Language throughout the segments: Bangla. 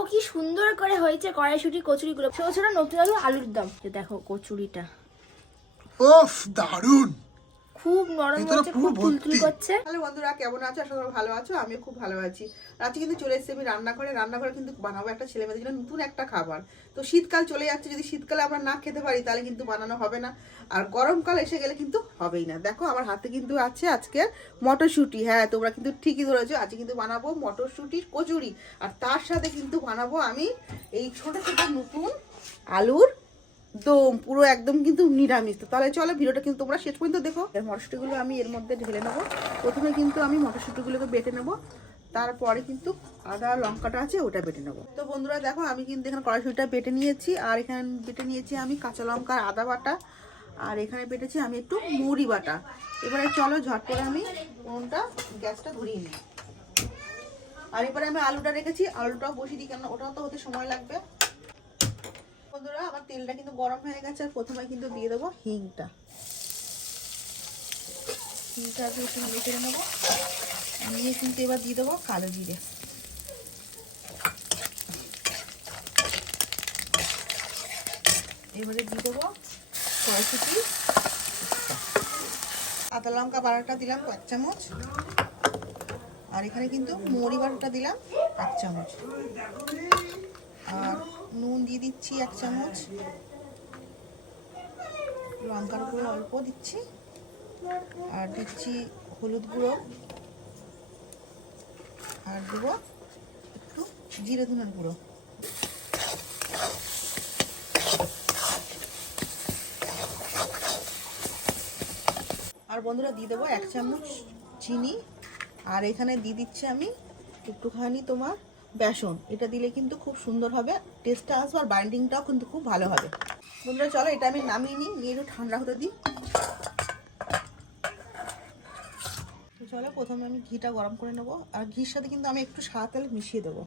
দেখো কি সুন্দর করে হয়েছে কড়াইশুঁটি কচুরিগুলো, ছোট ছোট নতুন আলু আলুর দম। দেখো কচুরিটা ওফ দারুন, খুব নরম হচ্ছে, খুব তুলতুল করছে। হ্যালো বন্ধুরা, কেমন আছো? আশা করি ভালো আছো। আমিও খুব ভালো আছি। আজকে কিন্তু চলে এসেছি আমি রান্নাঘরে কিন্তু বানাবো একটা ছেলে মেয়েদের জন্য নতুন একটা খাবার। তো শীতকাল চলে যাচ্ছে, যদি শীতকালে আমরা না খেতে পারি তাহলে কিন্তু বানানো হবে না, আর গরমকাল এসে গেলে কিন্তু হবেই না। দেখো আমার হাতে কিন্তু আছে আজকে মটরশুঁটি। হ্যাঁ, তোমরা কিন্তু ঠিকই ধরেছো, আজকে কিন্তু বানাবো মটরশুঁটির কচুরি, আর তার সাথে কিন্তু বানাবো আমি এই ছোট ছোট নতুন আলুর দম, পুরো একদম কিন্তু নিরামিষ। তো তাহলে চলো ভিডিওটা কিন্তু তোমরা শেষ পর্যন্ত দেখো। মটরশুঁটিগুলো আমি এর মধ্যে ঢেলে নেবো। প্রথমে কিন্তু আমি মটরশুঁটিগুলোকে বেটে নেবো, তারপরে কিন্তু আদা লঙ্কাটা আছে ওটা বেটে নেবো। তো বন্ধুরা দেখো, আমি কিন্তু এখানে কড়াইশুঁটিটা বেটে নিয়েছি, আর এখানে বেটে নিয়েছি আমি কাঁচা লঙ্কা আর আদা বাটা, আর এখানে বেটেছি আমি একটু মুড়ি বাটা। এবারে চলো ঝট করে আমি কোনটা গ্যাসটা ধরিয়ে নিই। আর এবারে আমি আলুটা রেখেছি, আলুটাও বসিয়ে দিই, কেন ওটাও তো হতে সময় লাগবে। বন্ধুরা আমার তেলটা কিন্তু গরম হয়ে গেছে, আর প্রথমে কিন্তু দিয়ে দেবো হিংটা একটু মেখে নেবো। নিয়ে কিন্তু এবার দিয়ে দেবো কালো জিরে, এবারে দিয়ে দেবো কড়াইশুঁটি, আদা লঙ্কা বাটাটা দিলাম 1 চামচ, আর এখানে কিন্তু মুড়ি বাটাটা দিলাম 1 চামচ, আর নুন দিয়ে দিচ্ছি 1 চামচ, লঙ্কার গুঁড়ো অল্প দিচ্ছি, আর দিচ্ছি হলুদ গুঁড়ো, আর দেবো একটু জিরে ধনের গুঁড়ো। আর বন্ধুরা দিয়ে দেবো 1 চামচ চিনি, আর এখানে দিয়ে দিচ্ছি আমি একটুখানি তোমার বেসন। এটা দিলে কিন্তু খুব সুন্দর হবে, টেস্টটা আসবে, আর বাইন্ডিংটাও কিন্তু খুব ভালো হবে। বন্ধুরা চলো এটা আমি নামিয়ে নিই, নিয়ে একটু ঠান্ডা হতে দিই। তো চলো প্রথমে আমি ঘিটা গরম করে নেবো, আর ঘির সাথে কিন্তু আমি একটু সাদা তেল মিশিয়ে দেবো।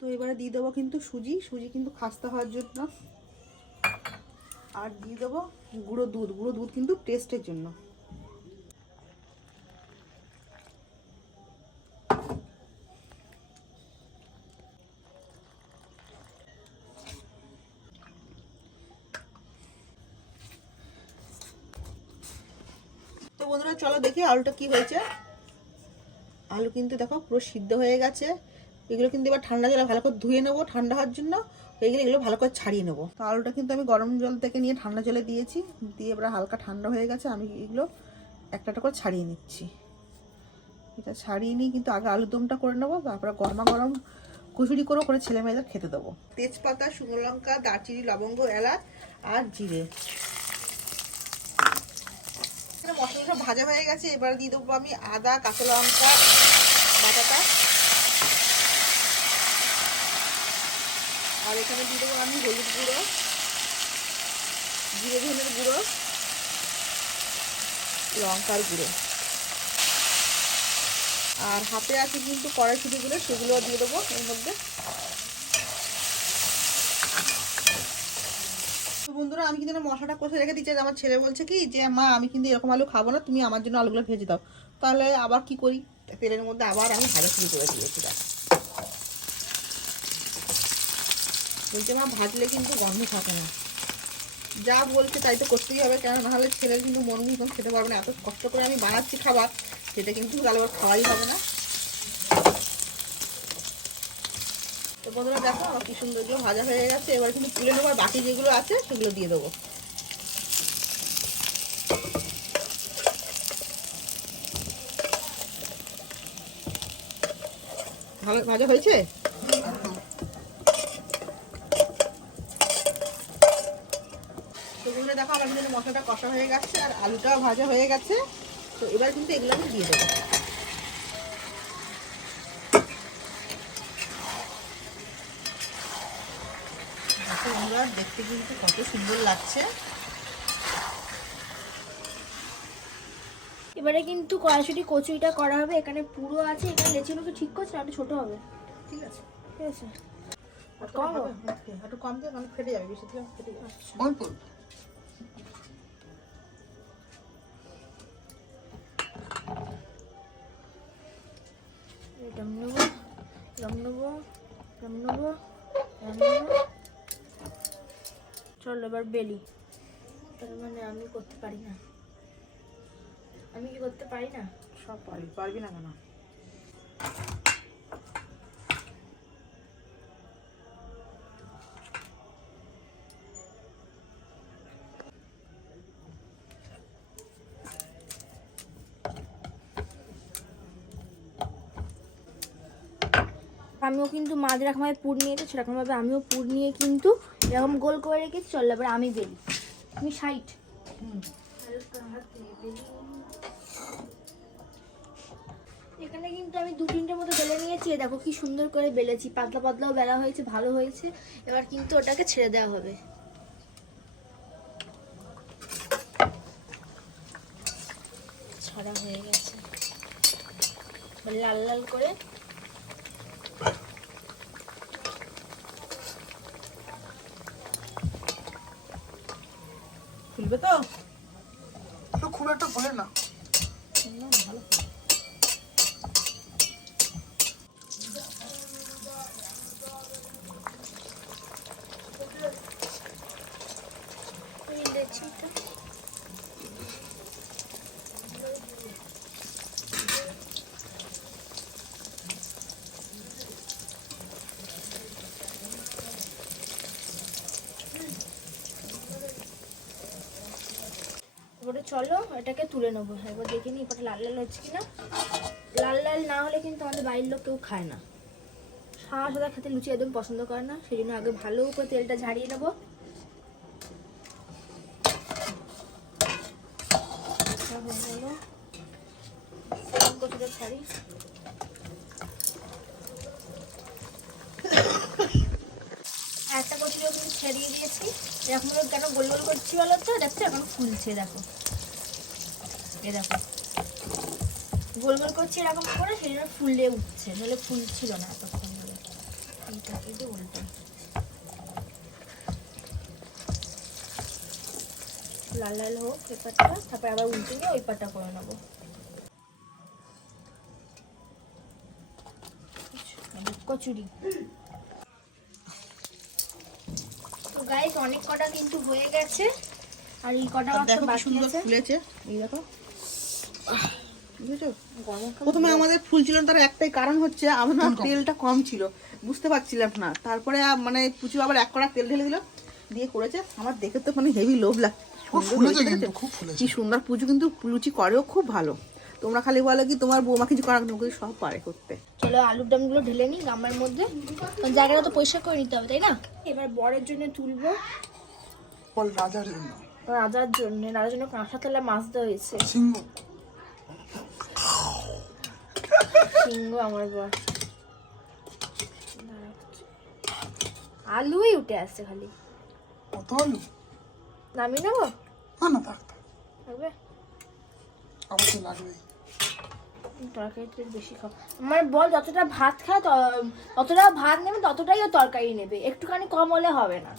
তো এবারে দিয়ে দেবো কিন্তু সুজি কিন্তু খাস্তা হওয়ার জন্য, আর দিয়ে দেবো গুঁড়ো দুধ কিন্তু টেস্টের জন্য। তো বন্ধুরা চলো দেখি আলুটা কি হয়েছে। আলু কিন্তু দেখো পুরো সিদ্ধ হয়ে গেছে। এগুলো কিন্তু এবার ঠান্ডা জলে ভালো করে ধুয়ে নেবো, ঠান্ডা হওয়ার জন্য হয়ে গেলে এগুলো ভালো করে ছাড়িয়ে নেবো। তো আলুটা কিন্তু আমি গরম জল থেকে নিয়ে ঠান্ডা জলে দিয়েছি, দিয়ে এবার হালকা ঠান্ডা হয়ে গেছে, আমি এগুলো একটা একটা করে ছাড়িয়ে নিচ্ছি। এটা ছাড়িয়ে নিয়ে কিন্তু আগে আলুর দমটা করে নেবো, তারপরে গরমা গরম কচুরি করে ছেলে মেয়েদের খেতে দেবো। তেজপাতা, শুকনো লঙ্কা, দারচিনি, লবঙ্গ, এলাচ আর জিরে, মশলা সব ভাজা হয়ে গেছে। এবার দিয়ে দেবো আমি আদা, কাঁচা লঙ্কা বাটাটা, আর এখানে দিয়ে দেবো আমি হলুদ গুঁড়ো, জিরে ধনের গুঁড়ো, লঙ্কার গুঁড়ো, আর হাতে আছে কিন্তু কড়াইশুঁটিগুলো, সেগুলো দিয়ে দেবো এর মধ্যে। তো বন্ধুরা আমি কিন্তু মশলাটা কষে রেখে দিচ্ছি। আমার ছেলে বলছে কি যে মা আমি কিন্তু এরকম আলু খাবো না, তুমি আমার জন্য আলুগুলো ভেজে দাও। তাহলে আবার কি করি, তেলের মধ্যে আবার আমি ভাজা শুরু করে দিয়েছি। বলছে মা ভাজলে কিন্তু গন্ধ থাকে না। যা বলছে তাই তো করতেই হবে, কেন না হলে ছেলের কিন্তু মন মতন খেতে পারবে না। এত কষ্ট করে আমি বানাচ্ছি খাবার, সেটা কিন্তু আবার খাওয়াই হবে না। তো বন্ধুরা দেখো আমার কি সুন্দর ভাজা হয়ে গেছে। এবার কিন্তু তুলে নেবার বাকি যেগুলো আছে সেগুলো দিয়ে দেবো। ভালো ভাজা হয়েছে। তো বন্ধুরা দেখো আমার কিন্তু মশলাটা কষা হয়ে গেছে, আর আলুটাও ভাজা হয়ে গেছে। তো এবার কিন্তু এগুলো আমি দিয়ে দেবো। বন্ধুরা দেখতে কিন্তু কত সুন্দর লাগছে। এবারে কিন্তু কড়াইশুঁটি কচুরিটা করা হবে। এখানে পুরো আছে, এখানে লেচিগুলোকে ঠিক করছে, একটু ছোট হবে। ঠিক আছে, ঠিক আছে, আর কম হবে, একটু কম দিয়ে কারণ ফেটে যাবে, বেশি দিলে ফেটে যাবে। অল্প এরকম নেবো, এরকম নেবো, এরকম নেবো, এরকম নেবো। চলো এবার বেলি। তার মানে আমি করতে পারি না, আমি কি করতে পারি না? সব পারবি, পারবি না কেন? আমিও কিন্তু মা যেরকমভাবে পুর নিয়েছে সেরকমভাবে আমিও পুর নিয়ে কিন্তু এরকম গোল করে রেখেছি। চল এবার আমি বেলি, তুমি সাইড। এখানে কিন্তু আমি 2-3টের মতো বেলে নিয়েছি। দেখো কি সুন্দর করে বেলেছি, পাতলা পাতলাও বেলা হয়েছে, ভালো হয়েছে। এবার কিন্তু ওটাকে ছেড়ে দেওয়া হবে। ছাড়া হয়ে গেছে, লাল লাল করে। খুলবে তো? খুব একটা ফলে না। ভালো। এবারে চলো এটাকে তুলে নেবো। একবার দেখে নিই এবারে লাল লাল হচ্ছে কিনা। লাল লাল না হলে কিন্তু আমাদের বাড়ির লোক কেউ খায় না, সাদা সাদা খেতে লুচি একদম পছন্দ করে না। সেই জন্য আগে ভালো করে তেলটা ঝারিয়ে নেবো। হয়ে গেল কচুটা ছাড়ি। একটা কচুরিও কিন্তু ছেড়িয়ে দিয়েছি। এরকম কেন গোল গোল করছি বলো তো? দেখছো এখন ফুলছে, দেখো এ দেখো গোল গোল করছি এরকম করে, সেই জন্য ফুলে উঠছে, নাহলে ফুল ছিল না এতক্ষণ ধরে। এইটাকে দিয়ে উল্টে লাল লাল হোক পেপারটা, তারপর আবার উল্টে নিয়ে ওই পাটটা করে নেবো। কচুরি তো গাইস অনেক কটা কিন্তু হয়ে গেছে, আর এই কটা মাত্র বাকি আছে। ফুলেছে, এই দেখো। বুঝেছো? প্রথমে আমাদের ফুল ছিল তার একটাই কারণ হচ্ছে আমার তেলটা কম ছিল, বুঝতে পারছিলাম না। তারপরে মানে পুচু আবার 1 কড়া তেল ঢেলে দিল, দিয়ে করেছে। আমার দেখে তো মানে হেভি লোভ লাগছে। খুব ফুলেছে কিন্তু, খুব ফুলেছে। কি সুন্দর পুজো, কিন্তু লুচি করেও খুব ভালো। তোমরা খালি বলো কি তোমার বৌমা কিছু করার নৌকি, সব পারে করতে। চলো আলুর ডামগুলো ঢেলে নিই গামলার মধ্যে, কারণ জায়গাটা তো পরিষ্কার করে নিতে হবে, তাই না? এবার বরের জন্য তুলবো, বল রাজার জন্য, রাজার জন্য। রাজার জন্য কাঁসা তলা মাছ দেওয়া হয়েছে। সিংহ সিংহ আমার বর। আলুই উঠে আসছে খালি। কত আলু? নামিয়ে নেবো? না না, থাক থাক, লাগবে, অবশ্যই লাগবেই। তরকারিটা বেশি খাও। আমার বল যতটা ভাত খায় ততটা ভাত নেবে, ততটাই ও তরকারি নেবে, একটুখানি কম হলে হবে না।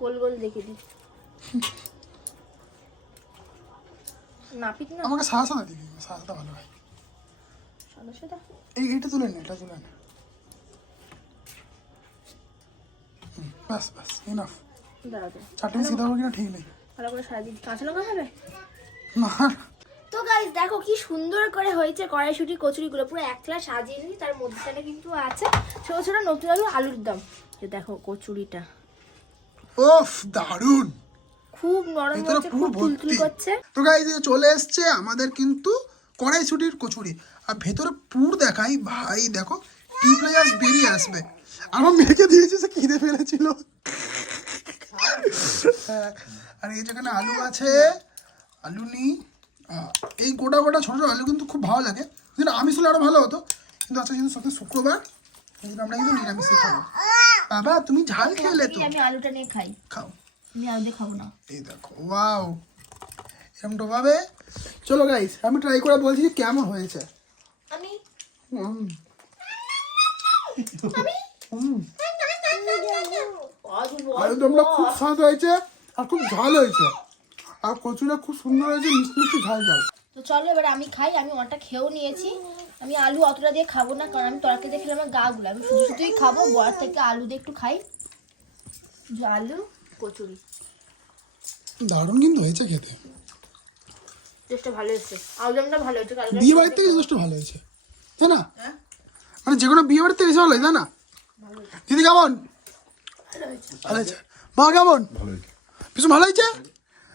গোল গোল দেখে দিই, নাপিত না, আমাকে সাদা সাদা দিবি, সাদা সাদা ভালো হয়। সাদা সাদা এইটা তুলে নে, এটা তুলে নে। ব্যাস ব্যাস, ইনাফ। দাঁড়াতে চাটনি সিদ্ধ হবে কিনা ঠিক নেই। ভালো করে সারা দিই। কাঁচা লঙ্কা খাবে? না, তো গাইস দেখো কি সুন্দর করে হয়েছে কড়াইশুঁটি কচুরিগুলো, পুরো একলা সাজিয়ে নিই। তার মধ্যখানে কিন্তু আছে ছোট ছোট নতুন আলুর দম। যে দেখো কচুরিটা ওফ দারুন, খুব নরম ভিতরে হচ্ছে, পুরো খুব তুলতুল ভর্তি। করছে। তো গাইস চলে এসছে আমাদের কিন্তু কড়াইশুঁটির কচুরি, আর ভেতরে পুর দেখাই ভাই, দেখো টিপলে জাস্ট বেরিয়ে আসবে। আমার মেয়েকে দিয়েছে, সে খিদে ফেলেছিল। হ্যাঁ, আর এই যেখানে আলু আছে, আলু নি, এই গোটা গোটা ছোটো ছোটো আলু কিন্তু খুব ভালো লাগে। যেটা আমিষ হলে আরও ভালো হতো, কিন্তু আজকে কিন্তু সত্যি শুক্রবার, এই জন্য আমরা কিন্তু নিরামিষই খাবো। বাবা তুমি ঝাল খেলে তো, আমি আলুটা নিয়ে খাই, খাও। আমি আলু দিয়ে খাবো না। এই দেখো, ওয়াও, এরকম ভাবে। চলো গাইস, আমি ট্রাই করে বলছি যে কেমন হয়েছে। আমি হুম। আলুদমটা খুব স্বাদ হয়েছে আর খুব ঝাল হয়েছে, আর কচুটা খুব সুন্দর হয়েছে, মিষ্টি মিষ্টি ঝাল ঝাল। তো চলো এবার আমি খাই। আমি অনেকটা খেয়েও নিয়েছি। আমি আলু অতটা দিয়ে খাবো না, কারণ আমি তরকারি দেখলে আমার গা গুলো, আমি শুধু শুধুই খাবো। বড়ার থেকে আলু দিয়ে একটু খাই, যে আলু কচুরি। দারুণ কিন্তু হয়েছে খেতে, টেস্টটা ভালো এসেছে, আলুদমটা ভালো হয়েছে। কালকে বিয়ে বাড়ির থেকে যথেষ্ট ভালো হয়েছে, তাই না? মানে যে কোনো বিয়ে বাড়ির থেকে বেশি ভালো হয়েছে, তাই না? দিদি কেমন? ভালো হয়েছে। ভালো হয়েছে। মা কেমন? পিছু ভালো হয়েছে?